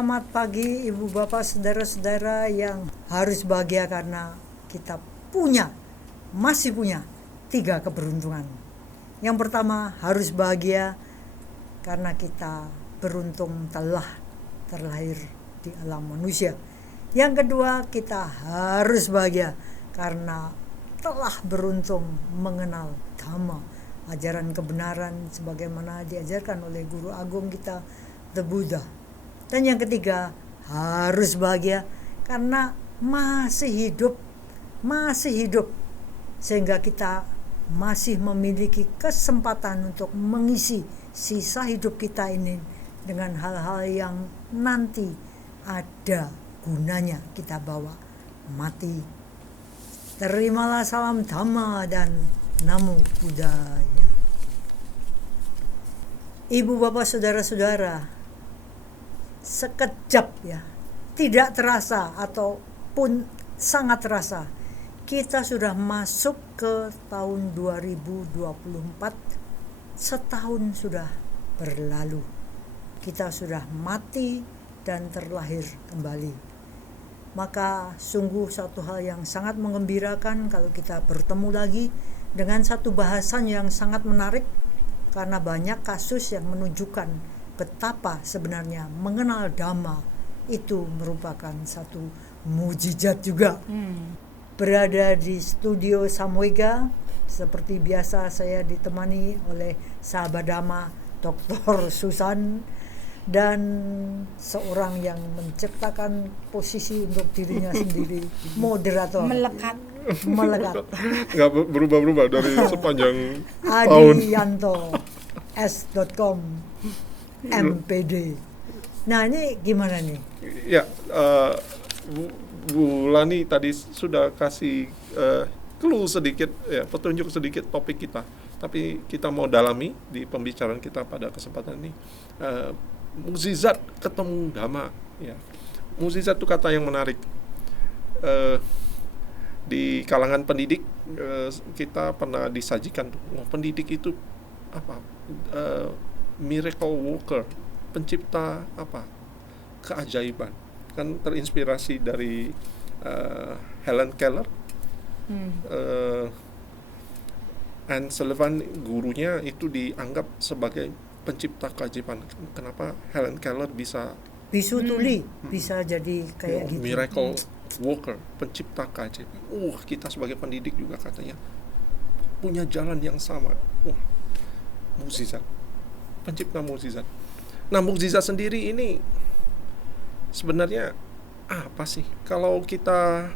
Selamat pagi Ibu Bapak Saudara-saudara yang harus bahagia karena kita masih punya 3 keberuntungan. Yang pertama harus bahagia karena kita beruntung telah terlahir di alam manusia. Yang kedua kita harus bahagia karena telah beruntung mengenal Dhamma, ajaran kebenaran sebagaimana diajarkan oleh guru agung kita, The Buddha. Dan yang ketiga harus bahagia karena masih hidup sehingga kita masih memiliki kesempatan untuk mengisi sisa hidup kita ini dengan hal-hal yang nanti ada gunanya kita bawa mati. Terimalah salam Dhamma dan Namo Buddhaya. Ibu bapak saudara-saudara, sekejap ya, tidak terasa ataupun sangat terasa, kita sudah masuk ke tahun 2024. Setahun sudah berlalu, kita sudah mati dan terlahir kembali. Maka sungguh satu hal yang sangat menggembirakan kalau kita bertemu lagi dengan satu bahasan yang sangat menarik, karena banyak kasus yang menunjukkan betapa sebenarnya mengenal Dhamma itu merupakan satu mujizat juga. Berada di studio Samwega, seperti biasa saya ditemani oleh sahabat Dhamma Dr. Susan dan seorang yang menciptakan posisi untuk dirinya sendiri, moderator melekat nggak berubah-ubah dari sepanjang tahun. Adianto s.com MPD. Nah ini gimana nih? Ya, Bu Lani tadi sudah kasih clue sedikit, ya, petunjuk sedikit topik kita. Tapi kita mau dalami di pembicaraan kita pada kesempatan ini. Mukjizat ketemu Dhamma. Ya. Mukjizat itu kata yang menarik. Di kalangan pendidik kita pernah disajikan, pendidik itu apa? Miracle worker, pencipta apa? Keajaiban. Kan terinspirasi dari Helen Keller. Anne Sullivan gurunya itu dianggap sebagai pencipta keajaiban. Kenapa Helen Keller bisa bisu tuli bisa jadi kayak gitu. Miracle worker, pencipta keajaiban. Kita sebagai pendidik juga katanya punya jalan yang sama. Mukjizat. Pencipta mukjizat. Nah, mukjizat sendiri ini sebenarnya apa sih? Kalau kita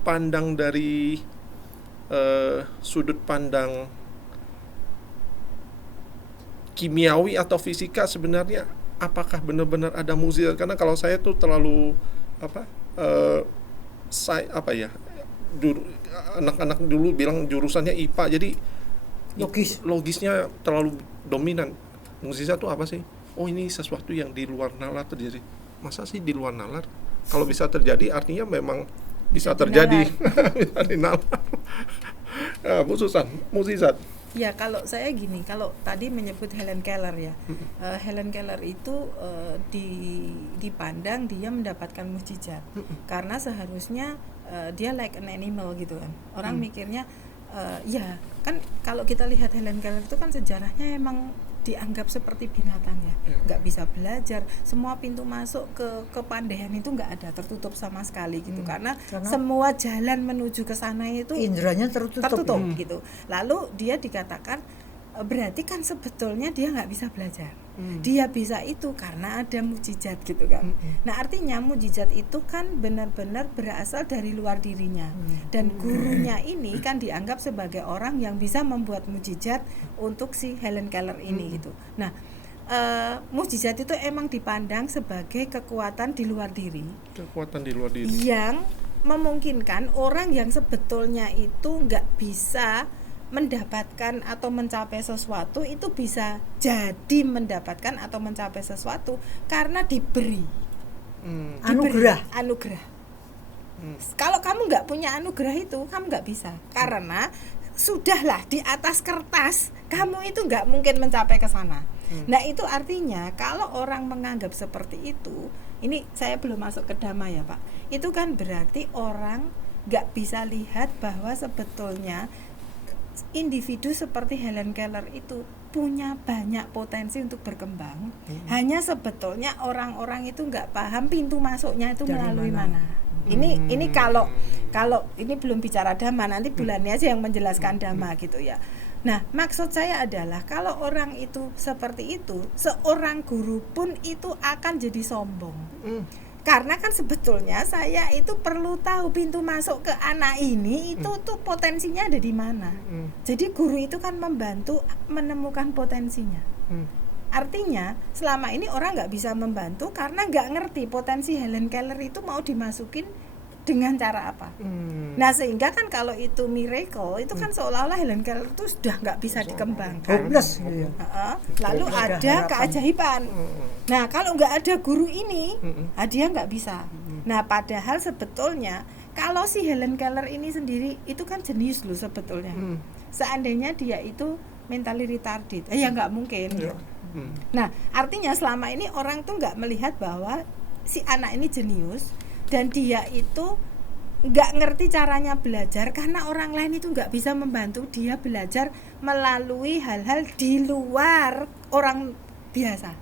pandang dari sudut pandang kimiawi atau fisika, sebenarnya apakah benar-benar ada mukjizat? Karena kalau saya tuh terlalu anak-anak dulu bilang jurusannya IPA, jadi logisnya terlalu dominan. Mukjizat itu apa sih? Ini sesuatu yang di luar nalar terjadi. Masa sih di luar nalar? Kalau bisa terjadi artinya memang bisa terjadi. Bisa dinalar. Bu Susan, mukjizat. Ya, kalau saya gini, kalau tadi menyebut Helen Keller ya, Helen Keller itu dipandang dia mendapatkan mukjizat, karena seharusnya dia like an animal gitu kan. Orang mikirnya, ya kan kalau kita lihat Helen Keller itu kan sejarahnya emang dianggap seperti binatang ya, nggak bisa belajar, semua pintu masuk ke kepandaian itu nggak ada, tertutup sama sekali gitu, karena semua jalan menuju ke sana itu indranya tertutup gitu. Lalu dia dikatakan berarti kan sebetulnya dia nggak bisa belajar, dia bisa itu karena ada mukjizat gitu kan. Nah artinya mukjizat itu kan benar-benar berasal dari luar dirinya, dan gurunya ini kan dianggap sebagai orang yang bisa membuat mukjizat untuk si Helen Keller ini gitu. Nah mukjizat itu emang dipandang sebagai kekuatan di luar diri yang memungkinkan orang yang sebetulnya itu nggak bisa mendapatkan atau mencapai sesuatu itu bisa jadi mendapatkan atau mencapai sesuatu karena diberi anugerah. Kalau kamu nggak punya anugerah itu kamu nggak bisa, karena sudahlah di atas kertas kamu itu nggak mungkin mencapai ke sana. Nah itu artinya kalau orang menganggap seperti itu, ini saya belum masuk ke Dhamma ya Pak, itu kan berarti orang nggak bisa lihat bahwa sebetulnya individu seperti Helen Keller itu punya banyak potensi untuk berkembang. Hanya sebetulnya orang-orang itu nggak paham pintu masuknya itu dari melalui mana. mana. Ini kalau ini belum bicara Dhamma, nanti bulannya aja yang menjelaskan Dhamma gitu ya. Nah, maksud saya adalah kalau orang itu seperti itu, seorang guru pun itu akan jadi sombong. Karena kan sebetulnya saya itu perlu tahu pintu masuk ke anak ini itu tuh potensinya ada di mana. Jadi guru itu kan membantu menemukan potensinya. Artinya selama ini orang nggak bisa membantu karena nggak ngerti potensi Helen Keller itu mau dimasukin dengan cara apa. Nah sehingga kan kalau itu miracle itu kan seolah-olah Helen Keller itu sudah nggak bisa dikembangkan. Hopeless gitu ya. Lalu Tidak ada ada harapan. keajaiban. Nah kalau nggak ada guru ini, dia nggak bisa. Nah padahal sebetulnya kalau si Helen Keller ini sendiri itu kan jenius loh sebetulnya. Seandainya dia itu mentally retarded, ya nggak mungkin. Nah artinya selama ini orang tuh nggak melihat bahwa si anak ini jenius dan dia itu nggak ngerti caranya belajar karena orang lain itu nggak bisa membantu dia belajar melalui hal-hal di luar orang biasa.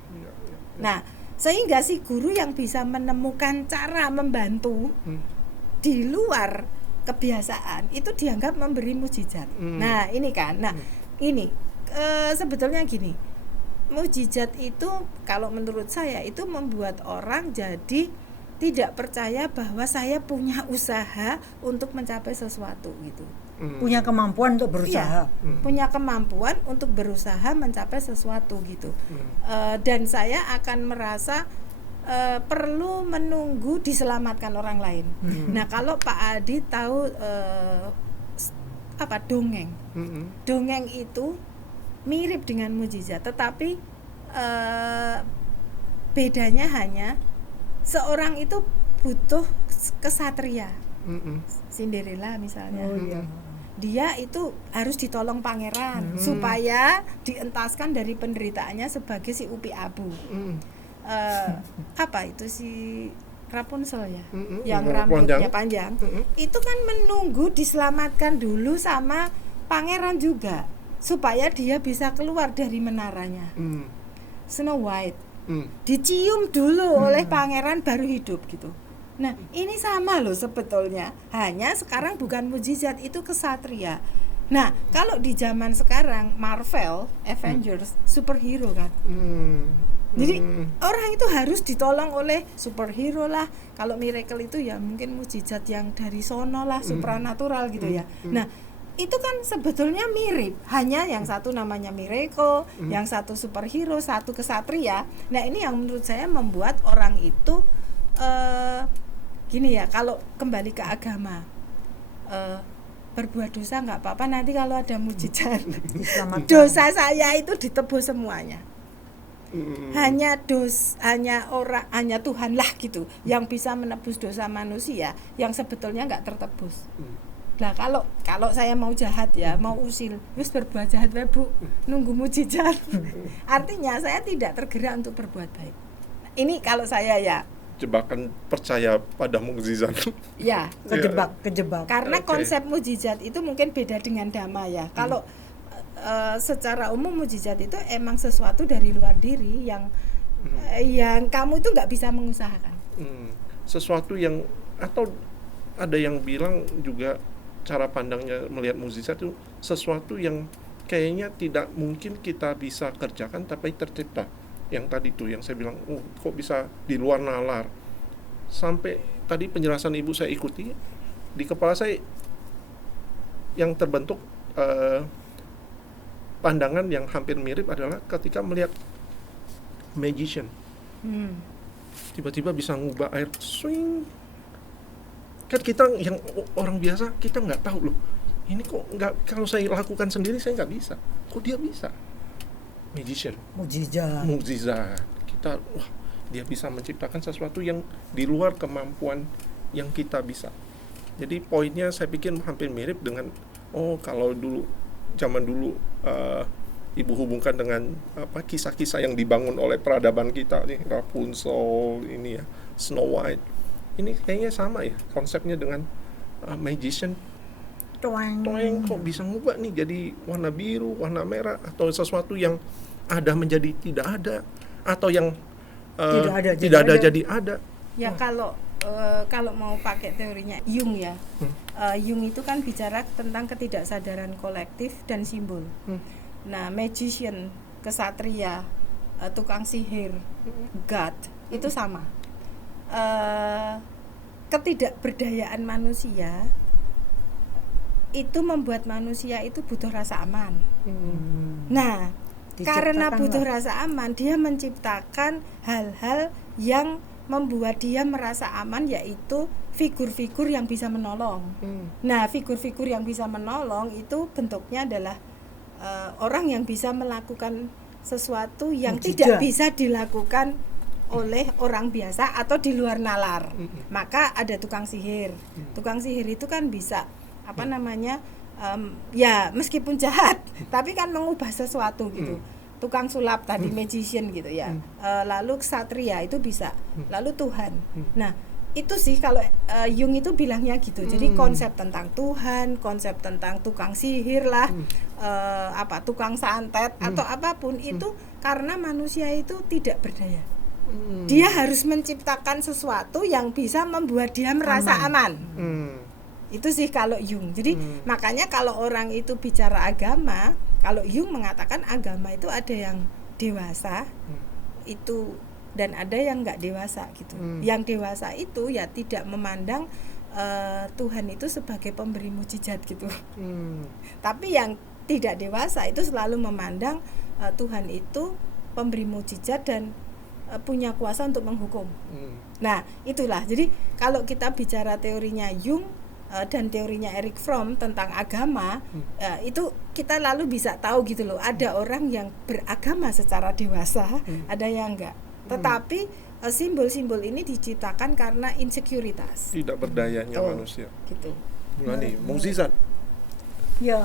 Nah sehingga si guru yang bisa menemukan cara membantu di luar kebiasaan itu dianggap memberi mukjizat. Nah ini kan, ini sebetulnya gini, mukjizat itu kalau menurut saya itu membuat orang jadi tidak percaya bahwa saya punya usaha untuk mencapai sesuatu gitu. Punya kemampuan untuk berusaha. Punya kemampuan untuk berusaha mencapai sesuatu gitu. Dan saya akan merasa perlu menunggu diselamatkan orang lain. Nah kalau Pak Adi tahu apa dongeng, dongeng itu mirip dengan mukjizat, tetapi bedanya hanya seorang itu butuh kesatria. Cinderella misalnya. Dia itu harus ditolong pangeran supaya dientaskan dari penderitaannya sebagai si Upi Abu. Apa itu si Rapunzel ya, yang rambutnya panjang. Itu kan menunggu diselamatkan dulu sama pangeran juga supaya dia bisa keluar dari menaranya. Snow White dicium dulu oleh pangeran baru hidup gitu. Nah ini sama loh sebetulnya, hanya sekarang bukan mukjizat, itu kesatria. Nah kalau di zaman sekarang Marvel, Avengers, superhero kan. Jadi orang itu harus ditolong oleh superhero lah. Kalau miracle itu ya mungkin mukjizat yang dari sono lah, supranatural gitu ya. Nah itu kan sebetulnya mirip, hanya yang satu namanya miracle, yang satu superhero, satu kesatria. Nah ini yang menurut saya membuat orang itu gini ya, kalau kembali ke agama, berbuat dosa nggak apa-apa, nanti kalau ada mukjizat dosa saya itu ditebus semuanya. Hanya Tuhan lah gitu yang bisa menebus dosa manusia yang sebetulnya nggak tertebus. Nah kalau saya mau jahat ya, mau usil, wis berbuat jahat wae Bu, nunggu mukjizat. Artinya saya tidak tergerak untuk berbuat baik. Ini kalau saya ya. Jebakan percaya pada mukjizat. Ya, kejebak. Karena konsep mukjizat itu mungkin beda dengan Dhamma ya. Kalau secara umum mukjizat itu emang sesuatu dari luar diri yang kamu itu nggak bisa mengusahakan. Sesuatu yang, atau ada yang bilang juga cara pandangnya melihat mukjizat itu sesuatu yang kayaknya tidak mungkin kita bisa kerjakan tapi tercipta. Yang tadi tuh yang saya bilang, kok bisa di luar nalar. Sampai tadi penjelasan Ibu saya ikuti, di kepala saya yang terbentuk pandangan yang hampir mirip adalah ketika melihat magician. Tiba-tiba bisa ngubah air, swing. Kan kita yang orang biasa, kita nggak tahu loh, ini kok nggak, kalau saya lakukan sendiri saya nggak bisa, kok dia bisa. Magician, mukjizat. Kita, wah, dia bisa menciptakan sesuatu yang di luar kemampuan yang kita bisa. Jadi poinnya saya pikir hampir mirip dengan, kalau dulu, zaman dulu Ibu hubungkan dengan kisah-kisah yang dibangun oleh peradaban kita nih, Rapunzel ini ya, Snow White. Ini kayaknya sama ya konsepnya dengan magician. Toeng kok bisa ngubah nih jadi warna biru, warna merah, atau sesuatu yang ada menjadi tidak ada, atau yang tidak ada jadi ada. Ya kalau mau pakai teorinya Jung ya, Jung itu kan bicara tentang ketidaksadaran kolektif dan simbol. Nah, magician, kesatria, tukang sihir, god itu sama. Ketidakberdayaan manusia itu membuat manusia itu butuh rasa aman. Nah, karena butuh rasa aman, dia menciptakan hal-hal yang membuat dia merasa aman, yaitu figur-figur yang bisa menolong. Nah, figur-figur yang bisa menolong itu bentuknya adalah orang yang bisa melakukan sesuatu yang tidak bisa dilakukan oleh orang biasa atau di luar nalar. Maka ada tukang sihir. Tukang sihir itu kan bisa ya meskipun jahat tapi kan mengubah sesuatu gitu. Tukang sulap tadi magician gitu ya. Lalu ksatria itu bisa. Lalu Tuhan. Nah, itu sih kalau Jung itu bilangnya gitu. Jadi konsep tentang Tuhan, konsep tentang tukang sihir lah, tukang santet atau apapun itu karena manusia itu tidak berdaya. Dia harus menciptakan sesuatu yang bisa membuat dia merasa aman. Itu sih kalau Jung. Jadi makanya kalau orang itu bicara agama, kalau Jung mengatakan agama itu ada yang dewasa itu dan ada yang nggak dewasa gitu. Yang dewasa itu ya tidak memandang Tuhan itu sebagai pemberi mukjizat gitu. Tapi yang tidak dewasa itu selalu memandang Tuhan itu pemberi mukjizat dan punya kuasa untuk menghukum. Nah, itulah. Jadi kalau kita bicara teorinya Jung dan teorinya Erich Fromm tentang agama, itu kita lalu bisa tahu gitu loh. Ada orang yang beragama secara dewasa, ada yang enggak. Tetapi simbol-simbol ini diciptakan karena insekuritas. Tidak berdayanya manusia. Gitu. Mulai mukjizat. Ya,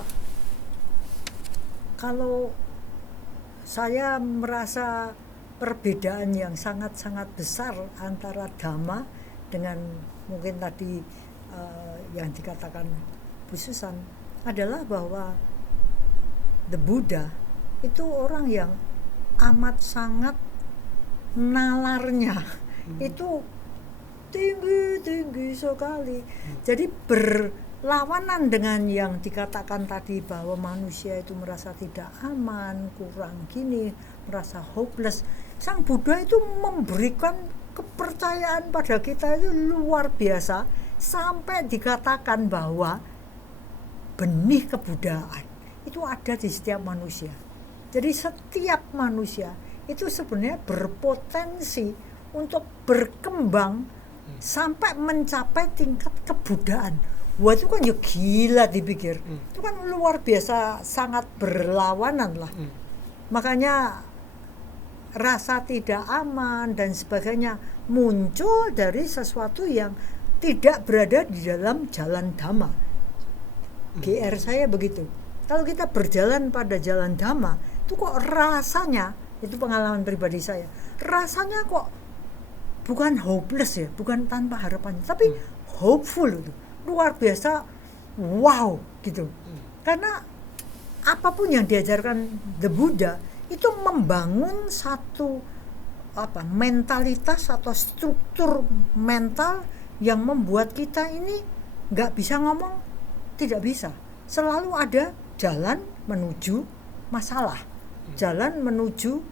kalau saya merasa perbedaan yang sangat-sangat besar antara Dhamma dengan mungkin tadi yang dikatakan Bu Susan adalah bahwa the Buddha itu orang yang amat sangat nalarnya itu tinggi sekali. Jadi berlawanan dengan yang dikatakan tadi bahwa manusia itu merasa tidak aman, kurang gini, merasa hopeless. Sang Buddha itu memberikan kepercayaan pada kita itu luar biasa sampai dikatakan bahwa benih kebudayaan itu ada di setiap manusia. Jadi setiap manusia itu sebenarnya berpotensi untuk berkembang sampai mencapai tingkat kebudayaan. Wah, itu kan ya gila dipikir. Itu kan luar biasa, sangat berlawanan lah. Makanya rasa tidak aman dan sebagainya muncul dari sesuatu yang tidak berada di dalam jalan Dhamma. GR saya begitu. Kalau kita berjalan pada jalan Dhamma, itu kok rasanya, itu pengalaman pribadi saya, rasanya kok bukan hopeless ya, bukan tanpa harapan, tapi hopeful itu, luar biasa, wow gitu. Karena apapun yang diajarkan the Buddha itu membangun satu mentalitas atau struktur mental yang membuat kita ini nggak bisa ngomong tidak bisa. Selalu ada jalan menuju masalah, jalan menuju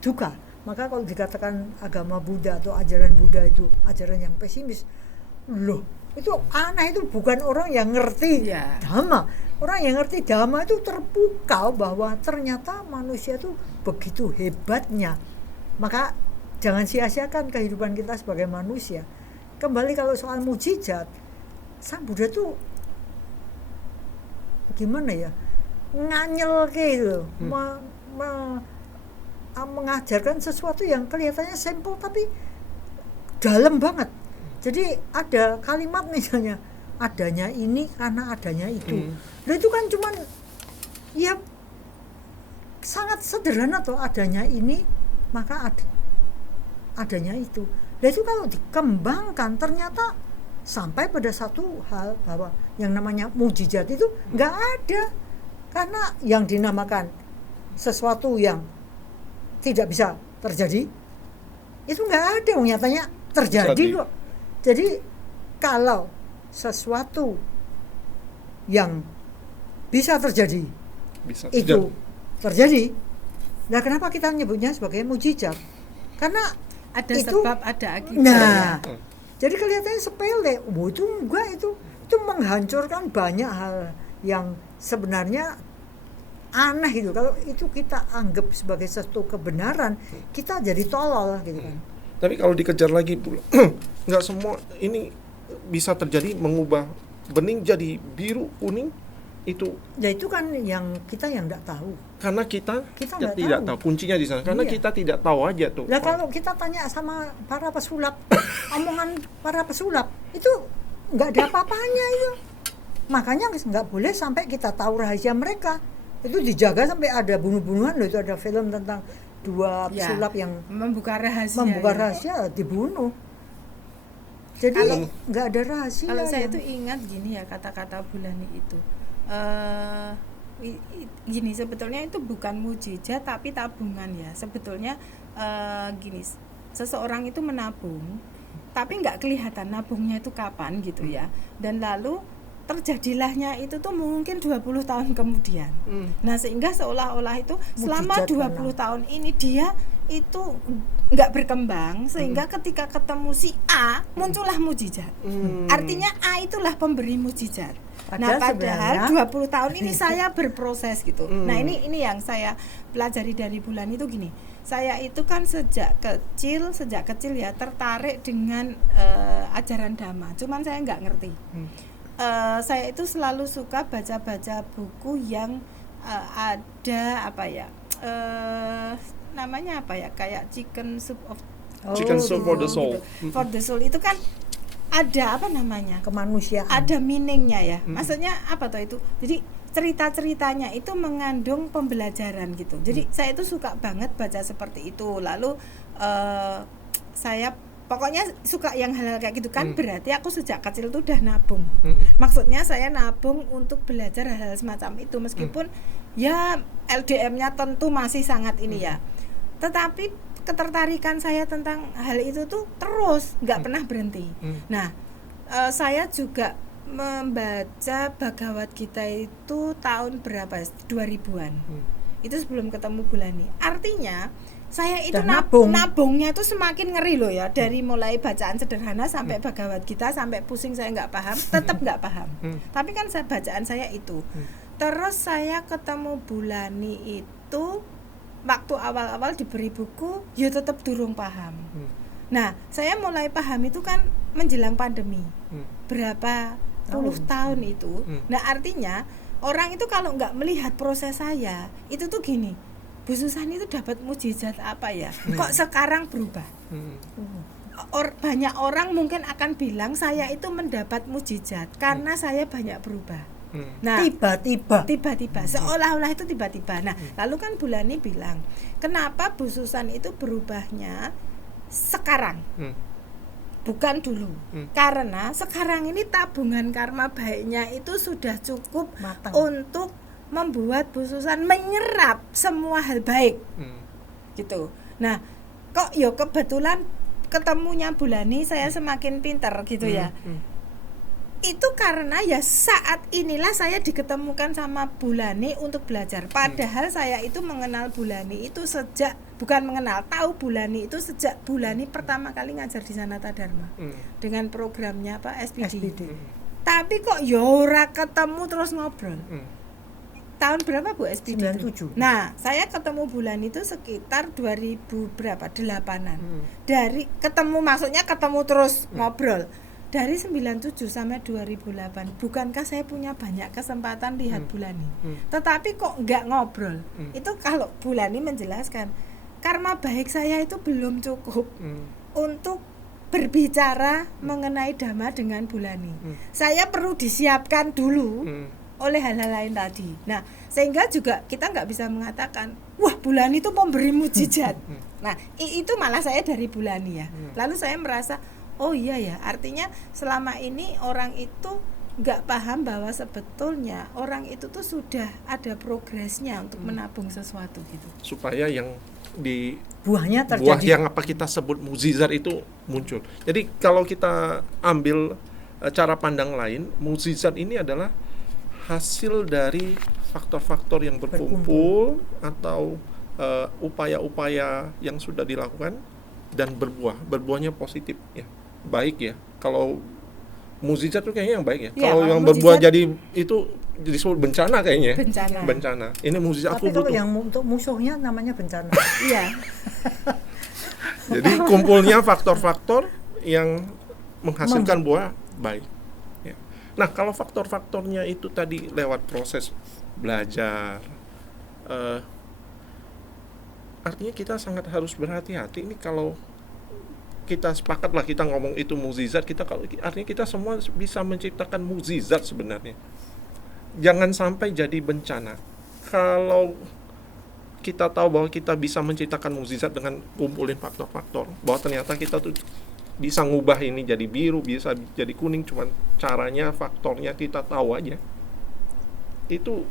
duka. Maka kalau dikatakan agama Buddha atau ajaran Buddha itu ajaran yang pesimis, loh itu aneh, itu bukan orang yang ngerti Dhamma. Orang yang ngerti Dhamma itu terpukau bahwa ternyata manusia itu begitu hebatnya. Maka jangan sia-siakan kehidupan kita sebagai manusia. Kembali kalau soal mukjizat, Sang Buddha tuh gimana ya, nganyel gitu, mengajarkan sesuatu yang kelihatannya simpel tapi dalam banget. Jadi ada kalimat misalnya, adanya ini karena adanya itu. Nah itu kan cuman ya 1 sederhana toh, adanya ini maka adanya itu. Dan itu kalau dikembangkan ternyata sampai pada satu hal bahwa yang namanya mujizat itu nggak ada, karena yang dinamakan sesuatu yang tidak bisa terjadi itu nggak ada, nyatanya terjadi kok. Jadi kalau sesuatu yang bisa terjadi itu terjadi, nah kenapa kita nyebutnya sebagai mujizat? Karena ada itu, sebab, ada akibat. nah jadi kelihatannya sepele, itu enggak, itu menghancurkan banyak hal yang sebenarnya aneh gitu. Kalau itu kita anggap sebagai satu kebenaran, kita jadi tolol gitu kan. Tapi kalau dikejar lagi pula, nggak semua ini bisa terjadi, mengubah bening jadi biru kuning itu. Ya itu kan yang kita yang tidak tahu. Karena kita tidak tahu. Kuncinya di sana. Karena kita tidak tahu aja tuh. Lah kalau kita tanya sama para pesulap, omongan para pesulap itu nggak ada apa-apanya itu. Makanya nggak boleh sampai kita tahu rahasia mereka. Itu dijaga sampai ada bunuh-bunuhan loh. Itu ada film tentang dua pesulap yang membuka rahasia dibunuh. Jadi nggak ada rahasia. Kalau saya itu ingat gini ya, kata-kata Bulani itu gini, sebetulnya itu bukan mujizat tapi tabungan ya. Sebetulnya gini, seseorang itu menabung tapi nggak kelihatan nabungnya itu kapan gitu ya, dan lalu terjadilahnya itu tuh mungkin 20 tahun kemudian. Nah sehingga seolah-olah itu selama 20 tahun ini dia itu nggak berkembang, sehingga ketika ketemu si A muncullah mujizat. Artinya A itulah pemberi mujizat. Padahal 20 tahun ini saya berproses gitu. Nah ini yang saya pelajari dari Bulan itu gini. Saya itu kan sejak kecil ya tertarik dengan ajaran Dhamma. Cuman saya nggak ngerti. Saya itu selalu suka baca-baca buku yang ada namanya kayak Chicken Soup for the Soul. Gitu. For the Soul itu kan ada kemanusiaan, ada meaningnya ya. Maksudnya apa tuh itu? Jadi cerita-ceritanya itu mengandung pembelajaran gitu. Jadi saya itu suka banget baca seperti itu. Lalu saya pokoknya suka yang hal-hal kayak gitu kan. Berarti aku sejak kecil tuh udah nabung. Maksudnya saya nabung untuk belajar hal-hal semacam itu, meskipun ya LDM-nya tentu masih sangat ini ya. Tetapi ketertarikan saya tentang hal itu tuh terus nggak pernah berhenti. Nah, saya juga membaca Bhagavad Gita itu tahun berapa? 2000-an. Itu sebelum ketemu Bulani. Artinya saya itu nabungnya itu semakin ngeri loh ya, dari mulai bacaan sederhana sampai Bhagavad Gita, sampai pusing saya nggak paham, tetap nggak paham. Tapi kan bacaan saya itu. Terus saya ketemu Bulani itu waktu awal-awal diberi buku, ya tetap durung paham. Nah, saya mulai paham itu kan menjelang pandemi. Berapa puluh tahun itu. Nah, artinya orang itu kalau nggak melihat proses saya, itu tuh gini, Bu Susan itu dapat mujizat apa ya? Kok sekarang berubah? Banyak orang mungkin akan bilang saya itu mendapat mujizat karena saya banyak berubah. Nah, tiba-tiba seolah-olah itu tiba-tiba. Nah, lalu kan Bulani bilang, kenapa Bu Susan itu berubahnya sekarang, bukan dulu? Karena sekarang ini tabungan karma baiknya itu sudah cukup matang untuk membuat Bu Susan menyerap semua hal baik, gitu. Nah, kok yo kebetulan ketemunya Bulani saya semakin pintar gitu ya. Itu karena ya saat inilah saya diketemukan sama Bulani untuk belajar. Padahal saya itu mengenal Bulani itu tahu Bulani itu sejak Bulani pertama kali ngajar di Sanata Dharma dengan programnya SPD. Tapi kok ora ketemu terus ngobrol. Tahun berapa Bu SPD? 97. Nah, saya ketemu Bulani itu sekitar 2000 berapa? 8-an. Dari ketemu, maksudnya ketemu terus ngobrol. Dari 97 sampai 2008, bukankah saya punya banyak kesempatan lihat Bulani? Tetapi kok nggak ngobrol? Itu kalau Bulani menjelaskan, karma baik saya itu belum cukup untuk berbicara mengenai Dhamma dengan Bulani. Saya perlu disiapkan dulu oleh hal-hal lain tadi. Nah, sehingga juga kita nggak bisa mengatakan, wah bulan itu memberi mujizat. Nah, itu malah saya dari Bulani ya. Lalu saya merasa, oh iya ya, artinya selama ini orang itu nggak paham bahwa sebetulnya orang itu tuh sudah ada progresnya untuk menabung sesuatu gitu. Supaya yang di buahnya buah terjadi. yang apa kita sebut mukjizat itu muncul. Jadi kalau kita ambil cara pandang lain, mukjizat ini adalah hasil dari faktor-faktor yang berkumpul atau upaya-upaya yang sudah dilakukan dan berbuahnya positif ya, baik ya. Kalau mukjizat itu kayaknya yang baik ya. Kalau yang berbuah jadi itu disebut bencana kayaknya. Bencana. Ini mukjizat. Tapi kalau yang untuk musuhnya namanya bencana. Iya. Jadi kumpulnya faktor-faktor yang menghasilkan buah baik. Ya. Nah, kalau faktor-faktornya itu tadi lewat proses belajar, artinya kita sangat harus berhati-hati. Ini kalau kita sepakat lah kita ngomong itu mukjizat, artinya kita semua bisa menciptakan mukjizat sebenarnya. Jangan sampai jadi bencana. Kalau kita tahu bahwa kita bisa menciptakan mukjizat dengan kumpulin faktor-faktor, bahwa ternyata kita tuh bisa ngubah ini jadi biru, bisa jadi kuning, cuman caranya, faktornya kita tahu aja. Itu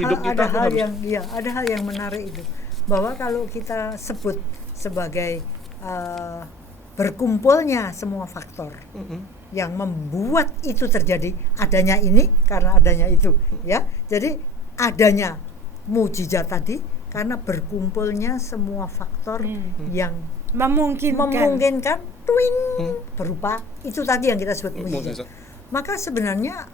hidup kita ada hal yang menarik itu, bahwa kalau kita sebut sebagai berkumpulnya semua faktor yang membuat itu terjadi, adanya ini karena adanya itu, ya. Jadi adanya mukjizat tadi karena berkumpulnya semua faktor yang memungkinkan twing berupa itu tadi yang kita sebut mukjizat. Maka sebenarnya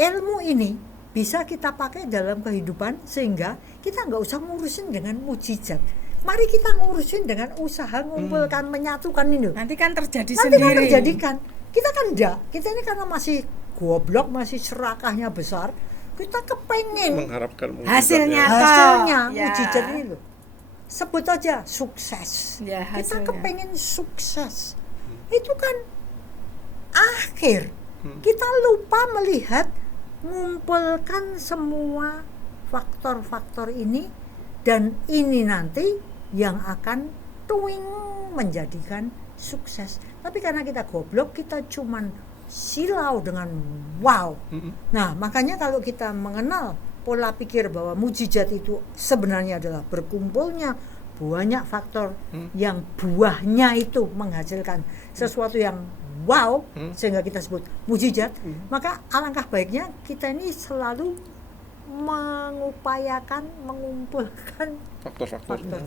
ilmu ini bisa kita pakai dalam kehidupan sehingga kita nggak usah ngurusin dengan mukjizat. Mari kita ngurusin dengan usaha ngumpulkan, menyatukan ini. Nanti kan terjadi Nanti sendiri. kan terjadikan. Kita kan enggak. Kita ini karena masih goblok, masih serakahnya besar, kita kepengen mengharapkan hasilnya mukjizat ini loh. Sebut aja sukses. Ya, kita kepengen sukses. Itu kan akhir. Kita lupa melihat mengumpulkan semua faktor-faktor ini, dan ini nanti yang akan twing menjadikan sukses. Tapi karena kita goblok, kita cuman silau dengan wow. Nah, makanya kalau kita mengenal pola pikir bahwa mukjizat itu sebenarnya adalah berkumpulnya banyak faktor yang buahnya itu menghasilkan sesuatu yang wow, sehingga kita sebut mukjizat, maka alangkah baiknya kita ini selalu mengumpulkan faktor-faktor.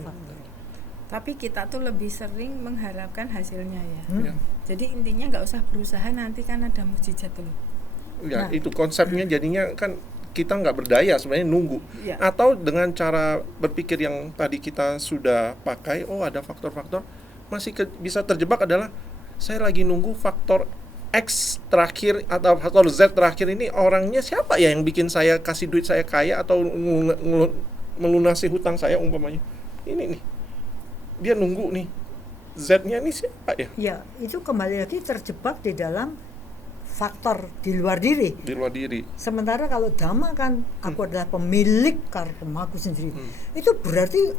Tapi kita tuh lebih sering mengharapkan hasilnya ya. Jadi intinya nggak usah berusaha, nanti kan ada mukjizat tuh. Ya, itu konsepnya jadinya kan kita nggak berdaya sebenarnya nunggu. Atau dengan cara berpikir yang tadi kita sudah pakai, oh ada faktor-faktor, masih bisa terjebak adalah saya lagi nunggu faktor X terakhir atau faktor Z terakhir ini orangnya siapa ya yang bikin saya kasih duit saya kaya atau melunasi hutang saya umpamanya. Ini nih, dia nunggu nih, Z-nya ini siapa ya? Ya, itu kembali lagi terjebak di dalam faktor di luar diri. Di luar diri. Sementara kalau Dhamma kan aku adalah pemilik karmaku sendiri. Itu berarti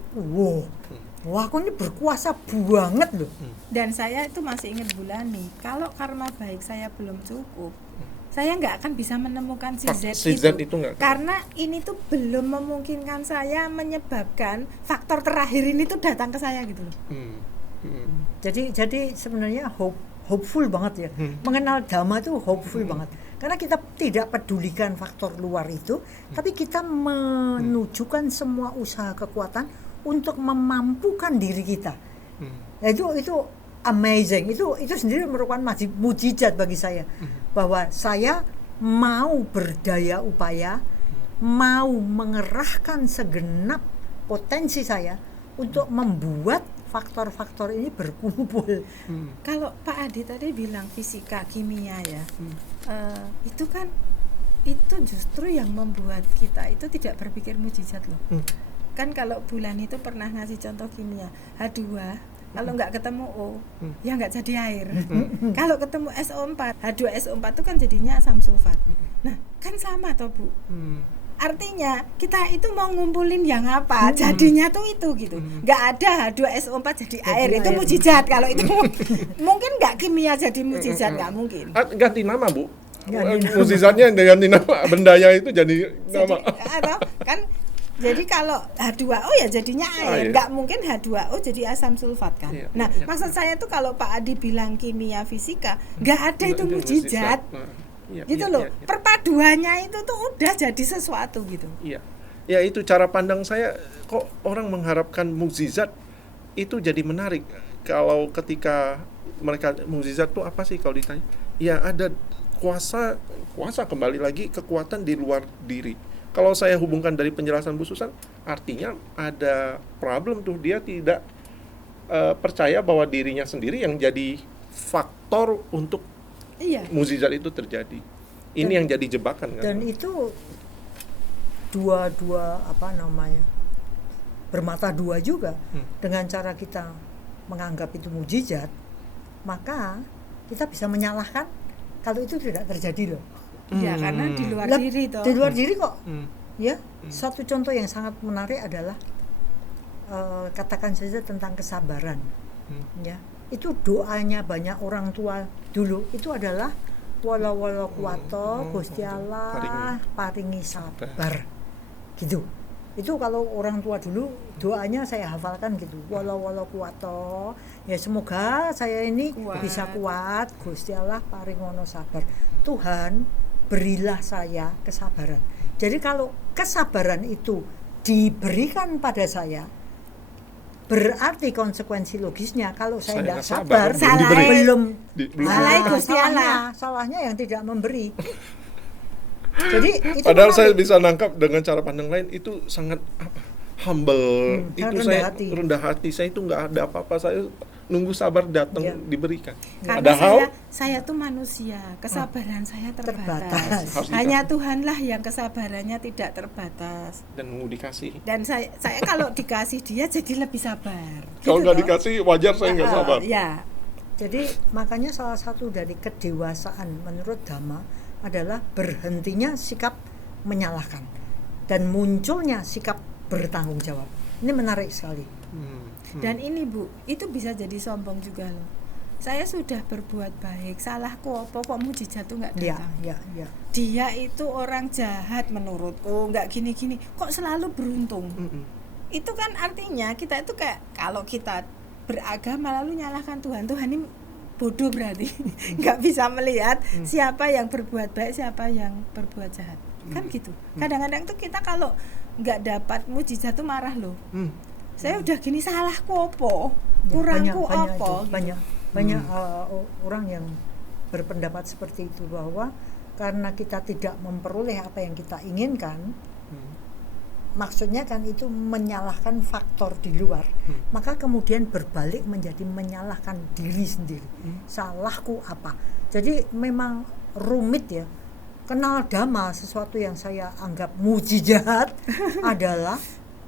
wah aku ini berkuasa banget loh. Dan saya itu masih ingat Bulani, kalau karma baik saya belum cukup, saya nggak akan bisa menemukan si Z itu nggak, karena ini tuh belum memungkinkan saya menyebabkan faktor terakhir ini tuh datang ke saya gitu loh. Jadi sebenarnya hopeful banget ya. Mengenal Dhamma itu hopeful banget. Karena kita tidak pedulikan faktor luar itu, tapi kita menunjukkan semua usaha kekuatan untuk memampukan diri kita. Itu amazing. Itu sendiri merupakan mukjizat bagi saya. Bahwa saya mau berdaya upaya, mau mengerahkan segenap potensi saya untuk membuat faktor-faktor ini berkumpul. Kalau Pak Adi tadi bilang fisika, kimia ya, itu kan itu justru yang membuat kita itu tidak berpikir mukjizat loh. Kan kalau Bulan itu pernah ngasih contoh kimia, H2 Kalau nggak ketemu O, ya nggak jadi air. Kalau ketemu SO4, H2SO4 itu kan jadinya asam sulfat. Nah, kan sama toh Bu. Artinya kita itu mau ngumpulin yang apa, jadinya tuh itu gitu. Nggak ada H2SO4 jadi air, itu air. mujizat. Kalau itu mungkin nggak kimia jadi mujizat, nggak mungkin. Ganti nama Bu. Ganti nama. Mukjizatnya ganti nama, bendanya itu jadi nama. Atau kan jadi kalau H2O ya jadinya air, Air. nggak mungkin H2O jadi asam sulfat kan. Iya, Nah, iya. maksud saya tuh kalau Pak Adi bilang kimia fisika, nggak ada itu mujizat. Iya, Gitu iya, loh. iya, iya. Perpaduannya itu tuh udah jadi sesuatu gitu. Iya. Ya itu cara pandang saya, kok orang mengharapkan mukjizat itu jadi menarik. Kalau ketika mereka mukjizat tuh apa sih kalau ditanya? Ya ada kuasa kembali lagi kekuatan di luar diri. Kalau saya hubungkan dari penjelasan Bu Susan, artinya ada problem tuh, dia tidak percaya bahwa dirinya sendiri yang jadi faktor untuk Iya. mukjizat itu terjadi. Ini yang jadi jebakan kan. Dan itu dua apa namanya, bermata dua juga. Dengan cara kita menganggap itu mujizat, maka kita bisa menyalahkan kalau itu tidak terjadi loh. Iya, karena di luar Lah, diri toh. di luar diri kok. Hmm. Ya, satu contoh yang sangat menarik adalah katakan saja tentang kesabaran. Ya, itu doanya banyak orang tua dulu itu adalah wala kuwato Gusti Allah paringi sabar. Gitu. Itu kalau orang tua dulu doanya saya hafalkan gitu. Wala kuwato, ya semoga saya ini bisa kuat, Gusti Allah paringono sabar. Tuhan, berilah saya kesabaran. Jadi kalau kesabaran itu diberikan pada saya, berarti konsekuensi logisnya kalau saya tidak sabar, belum salahnya yang tidak memberi. Jadi itu padahal saya bisa nangkap dengan cara pandang lain itu sangat humble, itu saya rendah hati, saya itu nggak ada apa-apa, saya nunggu sabar datang diberikan. Karena saya tuh manusia, kesabaran saya terbatas. Hanya Tuhanlah yang kesabarannya tidak terbatas. Dan mau dikasih. Dan saya kalau dikasih dia jadi lebih sabar. Kalau nggak dikasih wajar saya nggak sabar. Ya. Jadi makanya salah satu dari kedewasaan menurut Dhamma adalah berhentinya sikap menyalahkan dan munculnya sikap bertanggung jawab. Ini menarik sekali. Dan ini Bu, itu bisa jadi sombong juga loh. Saya sudah berbuat baik, salahku apa kok mujizat tuh nggak datang. Ya. Dia itu orang jahat menurutku, nggak gini-gini, kok selalu beruntung. Itu kan artinya kita itu kayak kalau kita beragama lalu nyalahkan Tuhan ini bodoh berarti. Nggak bisa melihat siapa yang berbuat baik, siapa yang berbuat jahat. Kan gitu. Kadang-kadang tuh kita kalau nggak dapat mujizat tuh marah loh. Saya udah gini, salahku apa? Kurangku apa? Banyak orang yang berpendapat seperti itu, bahwa karena kita tidak memperoleh apa yang kita inginkan, maksudnya kan itu menyalahkan faktor di luar, maka kemudian berbalik menjadi menyalahkan diri sendiri. Salahku apa? Jadi memang rumit ya. Kenal Dhamma, sesuatu yang saya anggap mujizat adalah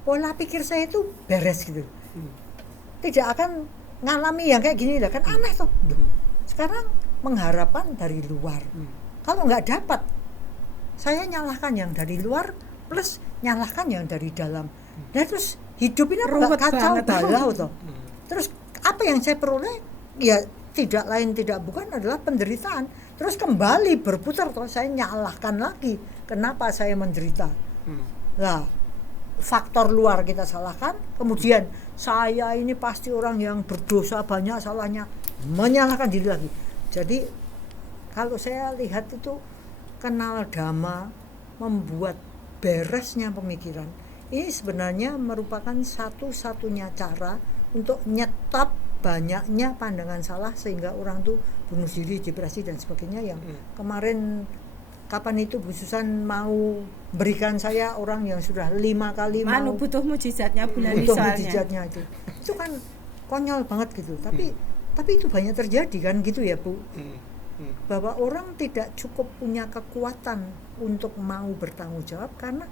pola pikir saya itu beres gitu. Tidak akan ngalami yang kayak gini lah, kan aneh tuh. Sekarang mengharapkan dari luar. Kalau nggak dapat, saya nyalahkan yang dari luar plus nyalahkan yang dari dalam. Dan terus hidup ini ruwet kacau balau tuh. Terus apa yang saya peroleh? Ya tidak lain tidak bukan adalah penderitaan. Terus kembali berputar, terus saya nyalahkan lagi. Kenapa saya menderita? Lah, faktor luar kita salahkan, kemudian saya ini pasti orang yang berdosa banyak salahnya, menyalahkan diri lagi. Jadi kalau saya lihat itu kenal Dhamma membuat beresnya pemikiran. Ini sebenarnya merupakan satu-satunya cara untuk nyetop banyaknya pandangan salah sehingga orang tuh bunuh diri, depresi dan sebagainya. Yang kemarin kapan itu Bu Susan mau berikan saya orang yang sudah 5 kali mau butuh mujizatnya bulan butuh misalnya. mujizatnya itu kan konyol banget gitu. Tapi itu banyak terjadi kan gitu ya Bu. Bahwa orang tidak cukup punya kekuatan untuk mau bertanggung jawab karena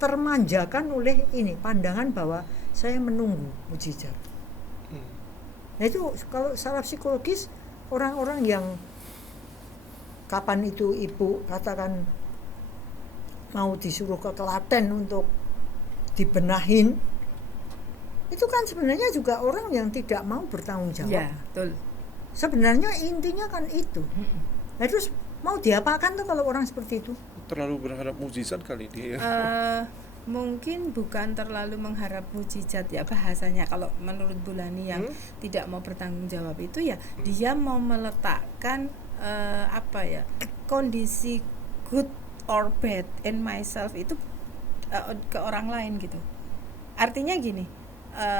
termanjakan oleh ini pandangan bahwa saya menunggu mujizat. Nah itu kalau secara psikologis, orang-orang yang kapan itu ibu katakan mau disuruh ke Klaten untuk dibenahin, itu kan sebenarnya juga orang yang tidak mau bertanggung jawab. Ya, betul. Sebenarnya intinya kan itu. Nah terus mau diapakan tuh kalau orang seperti itu? Terlalu berharap mujizat kali dia. Mungkin bukan terlalu mengharap mujizat ya bahasanya, kalau menurut Bulani yang tidak mau bertanggung jawab itu ya dia mau meletakkan kondisi good or bad in myself itu ke orang lain gitu. Artinya gini,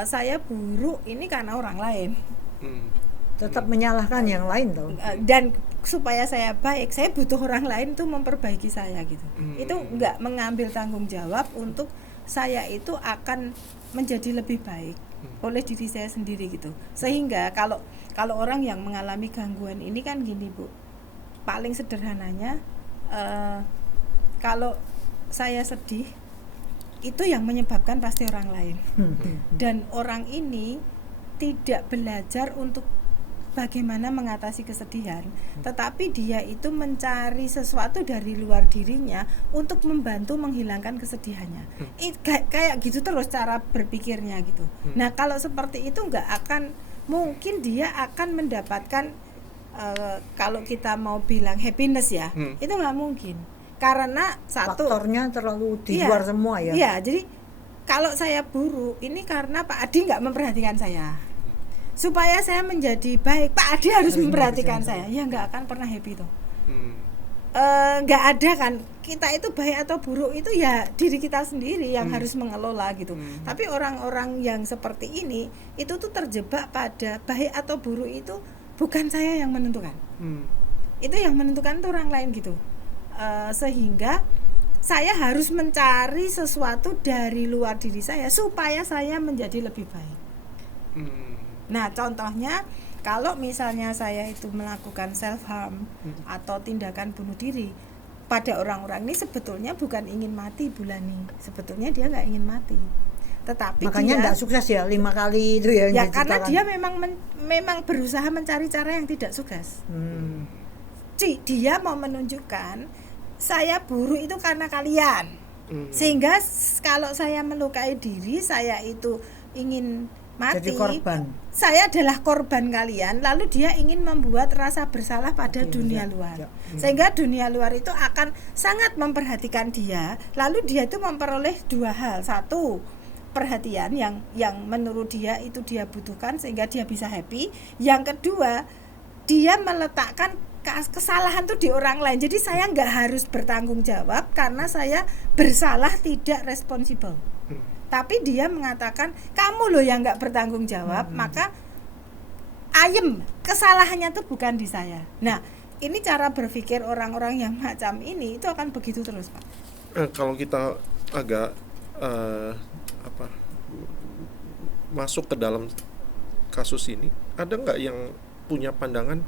saya buruk ini karena orang lain. Tetap menyalahkan yang lain tau. Dan supaya saya baik, saya butuh orang lain tuh memperbaiki saya gitu. Itu enggak mengambil tanggung jawab untuk saya itu akan menjadi lebih baik oleh diri saya sendiri gitu. Sehingga kalau orang yang mengalami gangguan ini kan gini Bu, paling sederhananya kalau saya sedih itu yang menyebabkan pasti orang lain. Dan orang ini tidak belajar untuk bagaimana mengatasi kesedihan, tetapi dia itu mencari sesuatu dari luar dirinya untuk membantu menghilangkan kesedihannya. Kayak gitu terus cara berpikirnya gitu. Nah kalau seperti itu nggak akan mungkin dia akan mendapatkan kalau kita mau bilang happiness ya, itu nggak mungkin. Karena satu faktornya terlalu di luar semua ya. Iya, jadi kalau saya buruk ini karena Pak Adi nggak memperhatikan saya. Supaya saya menjadi baik, Pak Adi harus memperhatikan saya. Ya nggak akan pernah happy tuh. Nggak ada kan, kita itu baik atau buruk itu ya diri kita sendiri yang harus mengelola gitu. Tapi orang-orang yang seperti ini itu tuh terjebak pada baik atau buruk itu bukan saya yang menentukan. Itu yang menentukan tuh orang lain gitu. Sehingga saya harus mencari sesuatu dari luar diri saya supaya saya menjadi lebih baik. Nah contohnya kalau misalnya saya itu melakukan self harm atau tindakan bunuh diri, pada orang-orang ini sebetulnya bukan ingin mati Bulani, sebetulnya dia nggak ingin mati, tetapi makanya nggak sukses ya 5 kali itu ya. Ya karena dia memang berusaha mencari cara yang tidak sukses. Dia mau menunjukkan saya buruk itu karena kalian, sehingga kalau saya melukai diri, saya itu ingin mati, jadi korban. Saya adalah korban kalian, lalu dia ingin membuat rasa bersalah pada dunia luar. Sehingga dunia luar itu akan sangat memperhatikan dia, lalu dia itu memperoleh 2 hal. Satu, perhatian yang menurut dia itu dia butuhkan sehingga dia bisa happy. Yang kedua, dia meletakkan kesalahan tuh di orang lain. Jadi saya nggak harus bertanggung jawab karena saya bersalah tidak responsibel. Tapi dia mengatakan kamu loh yang nggak bertanggung jawab, maka ayem, kesalahannya tuh bukan di saya. Nah ini cara berpikir orang-orang yang macam ini itu akan begitu terus Pak. Kalau kita agak masuk ke dalam kasus ini, ada nggak yang punya pandangan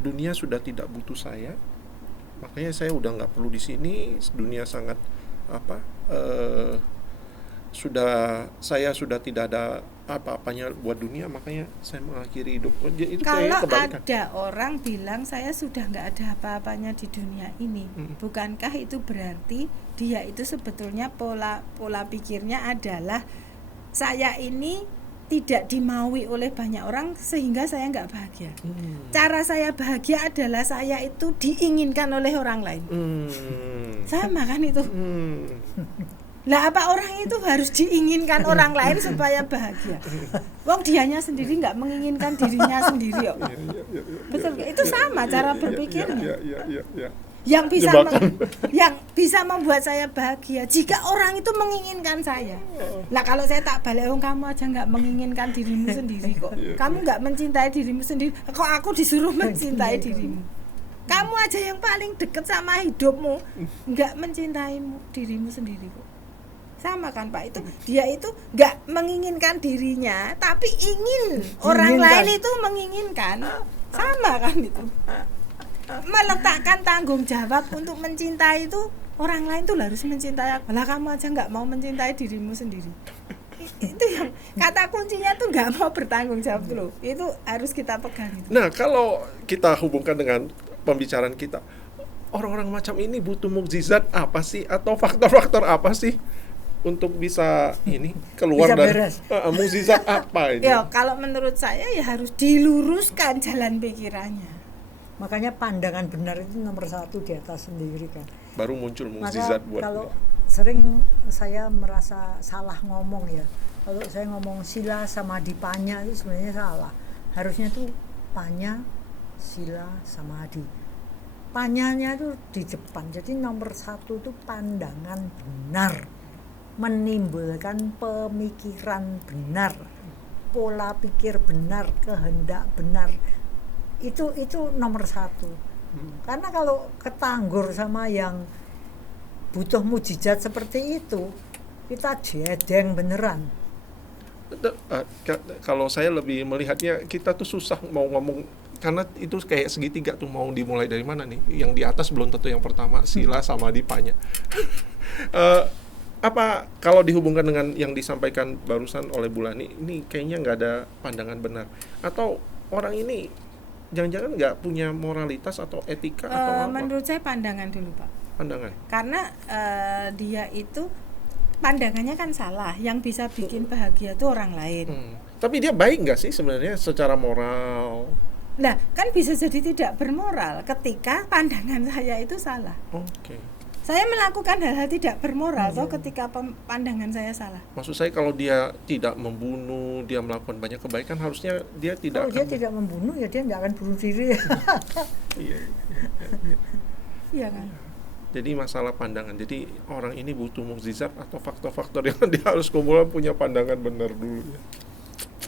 dunia sudah tidak butuh saya, makanya saya udah nggak perlu di sini, dunia sangat saya sudah tidak ada apa-apanya buat dunia, makanya saya mengakhiri hidup. Itu kalau ada orang bilang saya sudah nggak ada apa-apanya di dunia ini, bukankah itu berarti dia itu sebetulnya pola pikirnya adalah saya ini tidak dimaui oleh banyak orang sehingga saya nggak bahagia. Cara saya bahagia adalah saya itu diinginkan oleh orang lain. Sama kan itu. Lah apa orang itu harus diinginkan orang lain supaya bahagia? Wong dianya sendiri nggak menginginkan dirinya sendiri kok. Betul, itu sama cara berpikirnya. Yang bisa membuat saya bahagia jika orang itu menginginkan saya. Lah kalau saya tak balik, kamu aja nggak menginginkan dirimu sendiri kok. Kamu nggak mencintai dirimu sendiri, kok aku disuruh mencintai dirimu. Kamu aja yang paling dekat sama hidupmu nggak mencintai dirimu sendiri kok. Sama kan Pak, itu dia itu nggak menginginkan dirinya tapi ingin orang lain itu menginginkan. Sama kan itu, meletakkan tanggung jawab untuk mencintai itu orang lain tuh harus mencintai aku. Lah kamu aja nggak mau mencintai dirimu sendiri, Itu yang kata kuncinya tuh nggak mau bertanggung jawab loh. Itu harus kita pegang itu. Nah, kalau kita hubungkan dengan pembicaraan kita, orang-orang macam ini butuh mukjizat apa sih, atau faktor-faktor apa sih untuk bisa ini keluar Bisa dari beres. mukjizat apa ini? Ya kalau menurut saya ya harus diluruskan jalan pikirannya. Makanya pandangan benar itu nomor satu di atas sendiri kan. Baru muncul Maka mukjizat buat kalau ini. sering saya merasa salah ngomong ya. Kalau saya ngomong sila samadhi panya itu sebenarnya salah. Harusnya tuh panya sila samadhi. Panyanya itu di depan. Jadi nomor satu itu pandangan benar, menimbulkan pemikiran benar, pola pikir benar, kehendak benar. Itu nomor satu. Karena kalau ketanggur sama yang butuh mujizat seperti itu, kita jedeng beneran. Kalau saya lebih melihatnya, kita tuh susah mau ngomong, karena itu kayak segitiga tuh, mau dimulai dari mana nih? Yang di atas belum tentu yang pertama, sila sama dipanya. Apa kalau dihubungkan dengan yang disampaikan barusan oleh Bulani, ini kayaknya nggak ada pandangan benar, atau orang ini jangan-jangan nggak punya moralitas atau etika atau apa? Menurut saya pandangan dulu Pak. Pandangan. Karena dia itu pandangannya kan salah. Yang bisa bikin bahagia itu orang lain. Tapi dia baik nggak sih sebenarnya secara moral? Nah, kan bisa jadi tidak bermoral ketika pandangan saya itu salah. Oke. Saya melakukan hal-hal tidak bermoral toh ketika pandangan saya salah. Maksud saya kalau dia tidak membunuh, dia melakukan banyak kebaikan, harusnya dia tidak Kalau dia tidak membunuh ya dia tidak akan bunuh diri. Iya. Iya kan? Jadi masalah pandangan. Jadi orang ini butuh mukjizat atau faktor-faktor yang dia harus kumpulkan, punya pandangan benar dulu.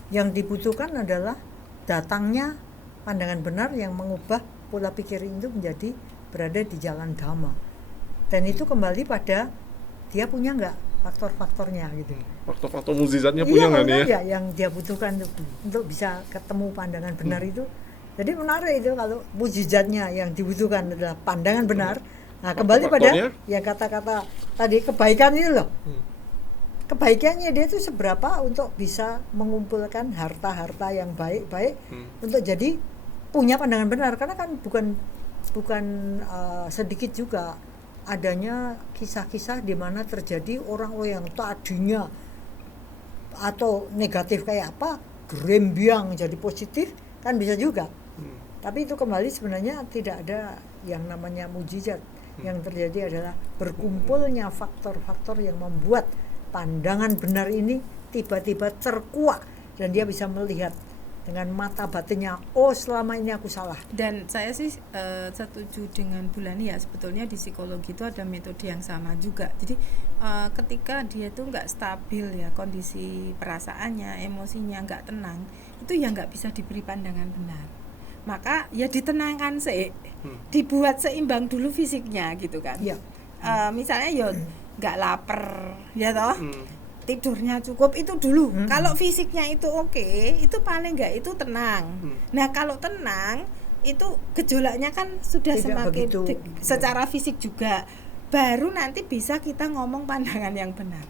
Yang dibutuhkan adalah datangnya pandangan benar yang mengubah pola pikir itu menjadi berada di jalan dhamma. Dan itu kembali pada dia punya nggak faktor-faktornya gitu. Faktor-faktor mukjizatnya punya nggak nih ya? Iya, yang dia butuhkan untuk bisa ketemu pandangan benar itu. Jadi menarik itu kalau mukjizatnya yang dibutuhkan adalah pandangan benar. Nah, kembali pada yang kata-kata tadi kebaikan itu loh. Kebaikannya dia itu seberapa untuk bisa mengumpulkan harta-harta yang baik-baik untuk jadi punya pandangan benar, karena kan bukan sedikit juga adanya kisah-kisah di mana terjadi orang-orang yang tadinya atau negatif kayak apa gerembiang jadi positif, kan bisa juga. Tapi itu kembali sebenarnya tidak ada yang namanya mukjizat. Yang terjadi adalah berkumpulnya faktor-faktor yang membuat pandangan benar ini tiba-tiba terkuak dan dia bisa melihat dengan mata batinnya, oh selama ini aku salah. Dan saya sih setuju dengan Bulani ya, sebetulnya di psikologi itu ada metode yang sama juga. Jadi ketika dia tuh nggak stabil ya kondisi perasaannya, emosinya nggak tenang, itu ya nggak bisa diberi pandangan benar. Maka ya ditenangkan dibuat seimbang dulu fisiknya gitu kan. Ya. Misalnya ya nggak lapar ya toh. Tidurnya cukup itu dulu. Kalau fisiknya itu oke, itu paling nggak itu tenang. Nah kalau tenang itu gejolaknya kan sudah tidak semakin begitu, secara fisik juga. Baru nanti bisa kita ngomong pandangan yang benar.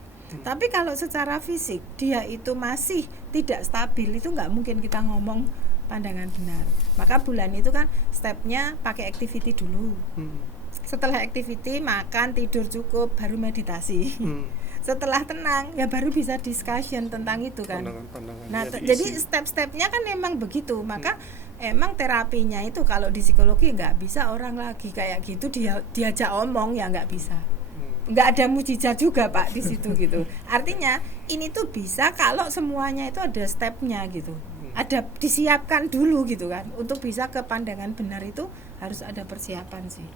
Tapi kalau secara fisik dia itu masih tidak stabil, itu nggak mungkin kita ngomong pandangan benar. Maka bulan itu kan stepnya pakai activity dulu. Setelah activity makan, tidur cukup, baru meditasi. Setelah tenang ya baru bisa discussion tentang itu kan. Nah jadi step-stepnya kan memang begitu. Maka emang terapinya itu kalau di psikologi nggak bisa orang lagi kayak gitu diajak omong ya nggak bisa. Nggak ada mujizat juga Pak di situ gitu. Artinya ini tuh bisa kalau semuanya itu ada stepnya gitu. Ada disiapkan dulu gitu kan. Untuk bisa ke pandangan benar itu harus ada persiapan sih.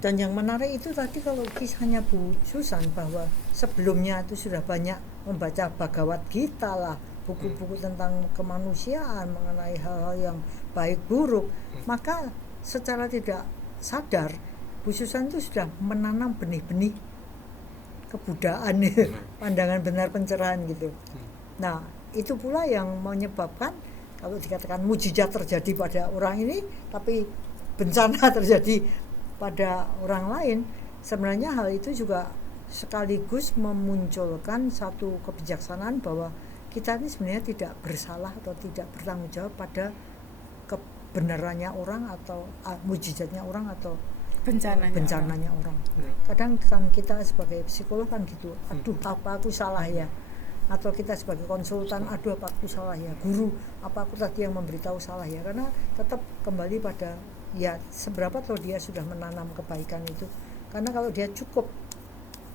Dan yang menarik itu tadi kalau kisahnya Bu Susan bahwa sebelumnya itu sudah banyak membaca Bhagavad Gita lah, buku-buku tentang kemanusiaan mengenai hal-hal yang baik buruk, maka secara tidak sadar Bu Susan itu sudah menanam benih-benih kebudayaan pandangan benar pencerahan gitu. Nah itu pula yang menyebabkan kalau dikatakan mujizat terjadi pada orang ini tapi bencana terjadi pada orang lain, sebenarnya hal itu juga sekaligus memunculkan satu kebijaksanaan bahwa kita ini sebenarnya tidak bersalah atau tidak bertanggung jawab pada kebenarannya orang atau mujizatnya orang atau bencananya orang. Kadang kan kita sebagai psikolog kan gitu, aduh apa aku salah ya, atau kita sebagai konsultan, aduh apa aku salah ya, guru apa aku tadi yang memberitahu salah ya, karena tetap kembali pada ya seberapa tahu dia sudah menanam kebaikan itu. Karena kalau dia cukup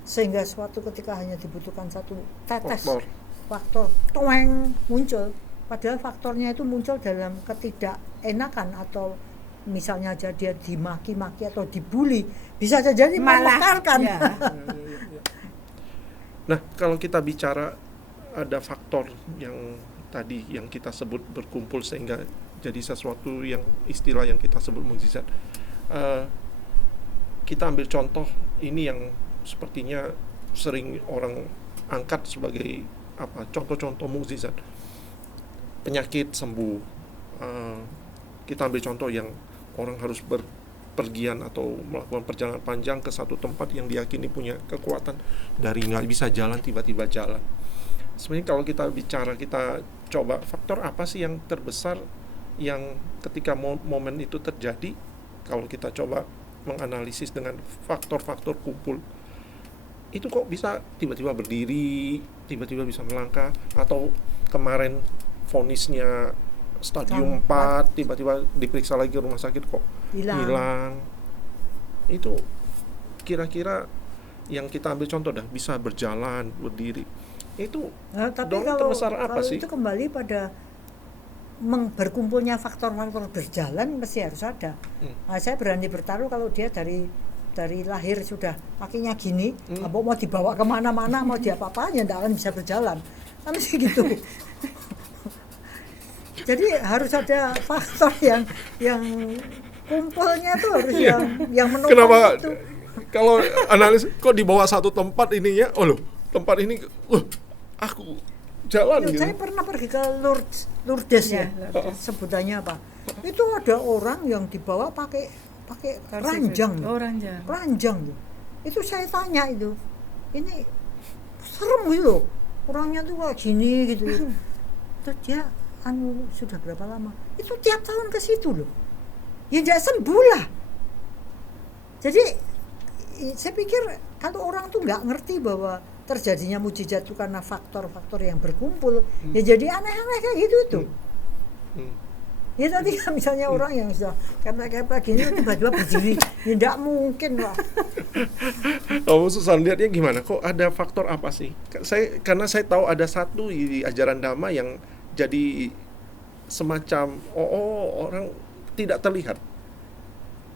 sehingga suatu ketika hanya dibutuhkan satu tetes faktor toeng muncul, padahal faktornya itu muncul dalam ketidakenakan atau misalnya aja dia dimaki-maki atau dibully, bisa saja jadi memekarkan. Ya. Nah, kalau kita bicara ada faktor yang tadi yang kita sebut berkumpul sehingga jadi sesuatu yang istilah yang kita sebut mukjizat. Kita ambil contoh ini yang sepertinya sering orang angkat sebagai contoh-contoh mukjizat. Penyakit sembuh. Kita ambil contoh yang orang harus berpergian atau melakukan perjalanan panjang ke satu tempat yang diyakini punya kekuatan, dari nggak bisa jalan tiba-tiba jalan. Sebenarnya kalau kita bicara, kita coba faktor apa sih yang terbesar yang ketika momen itu terjadi, kalau kita coba menganalisis dengan faktor-faktor kumpul, itu kok bisa tiba-tiba berdiri, tiba-tiba bisa melangkah, atau kemarin vonisnya stadium 4, tiba-tiba diperiksa lagi ke rumah sakit kok hilang. Itu kira-kira yang kita ambil contoh dah, bisa berjalan, berdiri. Itu tapi kalau sih? Itu kembali pada berkumpulnya faktor-faktor berjalan mesti harus ada. Saya berani bertaruh kalau dia dari lahir sudah kakinya gini, mau dibawa kemana-mana, mau diapa-apain, tidak akan bisa berjalan, kan sih gitu. Jadi harus ada faktor yang kumpulnya tuh harus yang menopang. Kenapa itu. Kalau analis kok dibawa satu tempat ininya, tempat ini aku jalan gitu. Saya pernah pergi ke Lourdes ya, sebutannya apa? Itu ada orang yang dibawa pakai ranjang. Ranjang tuh. Itu saya tanya itu. Ini serem gitu loh. Orangnya tuh kayak gini gitu. Terus dia sudah berapa lama? Itu tiap tahun ke situ loh. Ya tidak sembuh lah. Jadi saya pikir kalau orang tuh nggak ngerti bahwa terjadinya mukjizat itu karena faktor-faktor yang berkumpul, ya jadi aneh-aneh kayak gitu tuh. Ya tadi kan misalnya orang yang sudah kayak gini tiba-tiba berdiri, ya tidak mungkin lah. Susan lihatnya gimana? Kok ada faktor apa sih? Karena saya tahu ada satu di ajaran Dhamma yang jadi semacam orang tidak terlihat,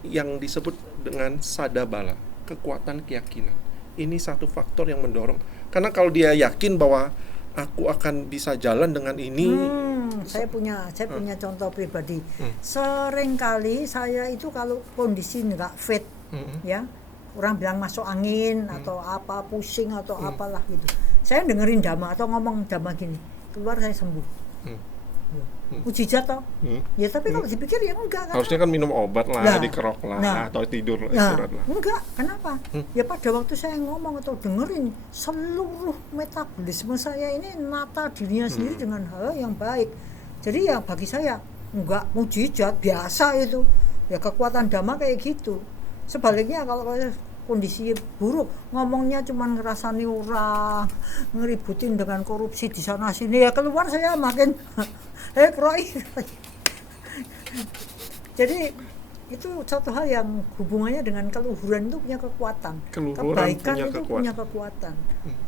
yang disebut dengan sadabala, kekuatan keyakinan. Ini satu faktor yang mendorong, karena kalau dia yakin bahwa aku akan bisa jalan dengan ini. Saya punya contoh pribadi. Seringkali saya itu kalau kondisi nggak fit, ya orang bilang masuk angin atau apa, pusing atau apalah gitu, saya dengerin Dhamma atau ngomong Dhamma gini, keluar saya sembuh. Mukjizat toh. Ya tapi kalau dipikir ya enggak kan. Harusnya kan minum obat lah, dikerok lah, atau tidur istirahat lah. Enggak, kenapa? Ya pada waktu saya ngomong atau dengerin, seluruh metabolisme saya ini nata dirinya sendiri dengan hal yang baik. Jadi ya bagi saya enggak mukjizat, biasa itu. Ya kekuatan Dhamma kayak gitu. Sebaliknya kalau kondisi buruk, ngomongnya cuma ngerasani orang, ngeributin dengan korupsi di sana sini, ya keluar saya makin kroy. Jadi itu satu hal yang hubungannya dengan keluhuran itu punya kekuatan. Kebaikan itu punya kekuatan.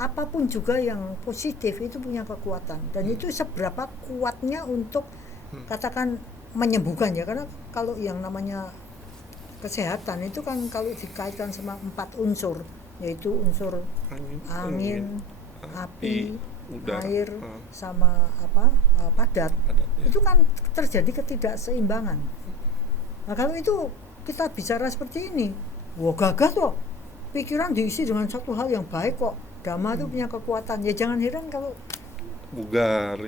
Apapun juga yang positif itu punya kekuatan. Dan itu seberapa kuatnya untuk katakan menyembuhkan ya, karena kalau yang namanya kesehatan itu kan kalau dikaitkan sama 4 unsur, yaitu unsur angin, api, udara, air, sama padat. Itu kan terjadi ketidakseimbangan. Nah kalau itu kita bicara seperti ini, gagah toh, pikiran diisi dengan satu hal yang baik kok. Dhamma itu punya kekuatan. Ya jangan heran kalau bugar.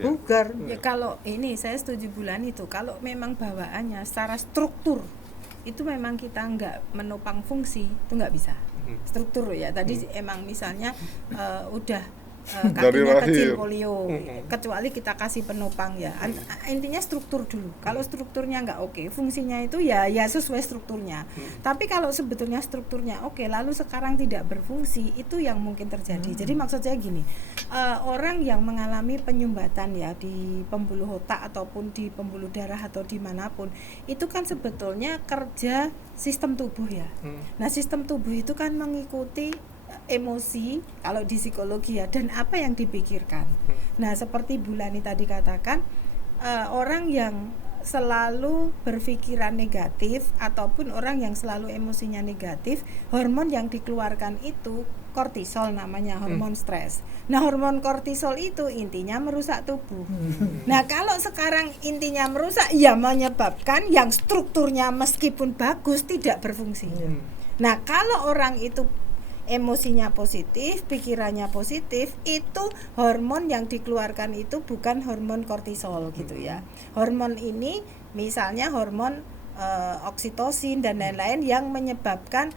Ya kalau ini saya setuju bulan itu, kalau memang bawaannya secara struktur itu memang kita nggak menopang fungsi, itu nggak bisa. Struktur ya tadi emang misalnya udah Dari kakinya lahir. kecil polio, kecuali kita kasih penopang ya. Intinya struktur dulu. Kalau strukturnya nggak oke, fungsinya itu ya sesuai strukturnya. Tapi kalau sebetulnya strukturnya oke, lalu sekarang tidak berfungsi, itu yang mungkin terjadi. Jadi maksud saya gini, orang yang mengalami penyumbatan ya di pembuluh otak ataupun di pembuluh darah atau dimanapun, itu kan sebetulnya kerja sistem tubuh ya. Nah sistem tubuh itu kan mengikuti emosi kalau di psikologi ya, dan apa yang dipikirkan. Nah seperti Bulani tadi katakan, orang yang selalu berpikiran negatif ataupun orang yang selalu emosinya negatif, hormon yang dikeluarkan itu kortisol namanya, hormon stres. Nah hormon kortisol itu intinya merusak tubuh. Nah kalau sekarang intinya merusak, ya menyebabkan yang strukturnya meskipun bagus tidak berfungsi. Nah kalau orang itu emosinya positif, pikirannya positif, itu hormon yang dikeluarkan itu bukan hormon kortisol gitu ya. Hormon ini misalnya hormon oksitosin dan lain-lain yang menyebabkan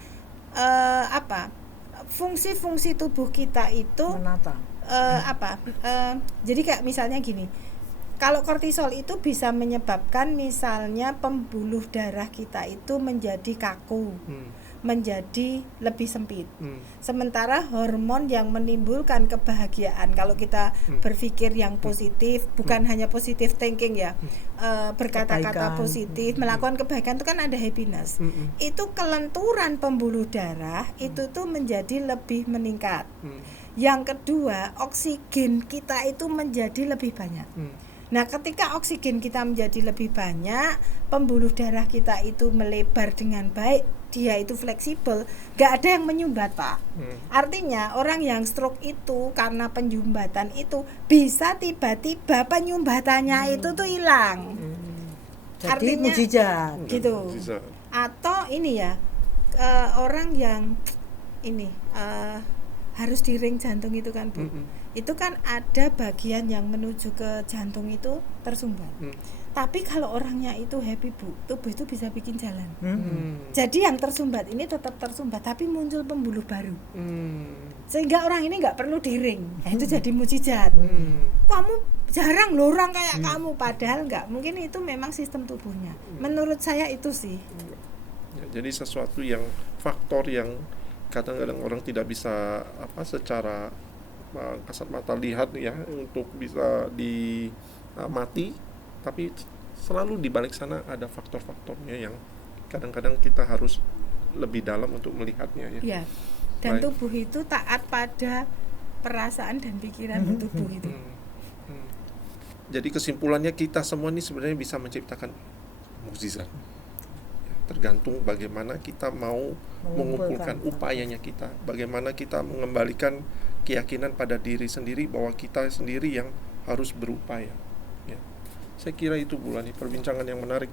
fungsi-fungsi tubuh kita itu menata. Jadi kayak misalnya gini, kalau kortisol itu bisa menyebabkan misalnya pembuluh darah kita itu menjadi kaku, menjadi lebih sempit. Sementara hormon yang menimbulkan kebahagiaan, kalau kita berpikir yang positif, bukan hanya positive thinking ya, berkata-kata positif, melakukan kebaikan itu kan ada happiness. Itu kelenturan pembuluh darah itu tuh menjadi lebih meningkat. Yang kedua, oksigen kita itu menjadi lebih banyak. Nah, ketika oksigen kita menjadi lebih banyak, pembuluh darah kita itu melebar dengan baik, dia itu fleksibel, gak ada yang menyumbat, Pak. Artinya orang yang stroke itu karena penyumbatan itu bisa tiba-tiba penyumbatannya itu tuh hilang. Jadi Artinya mujizat gitu. Atau ini ya, orang yang ini harus di ring jantung itu kan, Bu. Itu kan ada bagian yang menuju ke jantung itu tersumbat. Tapi kalau orangnya itu happy, Bu, tubuh itu bisa bikin jalan. Jadi yang tersumbat ini tetap tersumbat, tapi muncul pembuluh baru. Sehingga orang ini nggak perlu di ring. Itu jadi mujizat. Kamu jarang loh orang kayak kamu, padahal nggak. Mungkin itu memang sistem tubuhnya. Menurut saya itu sih. Ya, jadi sesuatu yang faktor yang kadang-kadang orang tidak bisa secara kasat mata lihat ya untuk bisa dimati, tapi selalu di balik sana ada faktor-faktornya yang kadang-kadang kita harus lebih dalam untuk melihatnya ya. Ya. Dan tubuh itu taat pada perasaan dan pikiran tubuh itu. Jadi kesimpulannya kita semua ini sebenarnya bisa menciptakan mukjizat. Tergantung bagaimana kita mau mengumpulkan upayanya kita, bagaimana kita mengembalikan keyakinan pada diri sendiri bahwa kita sendiri yang harus berupaya. Ya. Saya kira itu Bulani perbincangan yang menarik.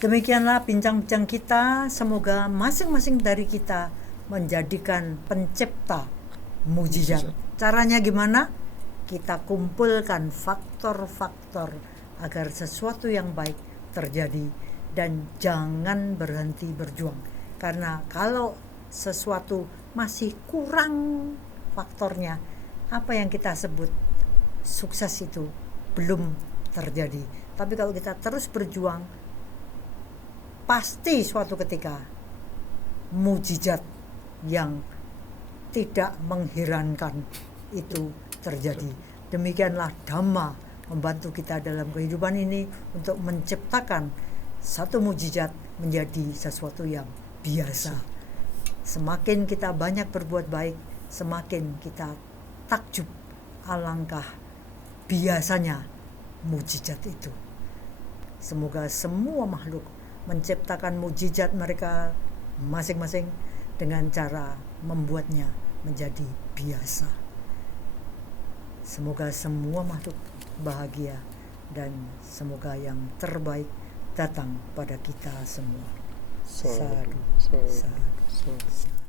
Demikianlah bincang-bincang kita. Semoga masing-masing dari kita menjadikan pencipta mujizat. Caranya gimana? Kita kumpulkan faktor-faktor agar sesuatu yang baik terjadi, dan jangan berhenti berjuang. Karena kalau sesuatu masih kurang faktornya, apa yang kita sebut sukses itu belum terjadi. Tapi kalau kita terus berjuang, pasti suatu ketika mujizat yang tidak mengherankan itu terjadi. Demikianlah Dhamma membantu kita dalam kehidupan ini untuk menciptakan satu mujizat menjadi sesuatu yang biasa. Semakin kita banyak berbuat baik, semakin kita takjub alangkah biasanya mujizat itu. Semoga semua makhluk menciptakan mujizat mereka masing-masing dengan cara membuatnya menjadi biasa. Semoga semua makhluk bahagia dan semoga yang terbaik datang pada kita semua. Sadu, sadu, sadu.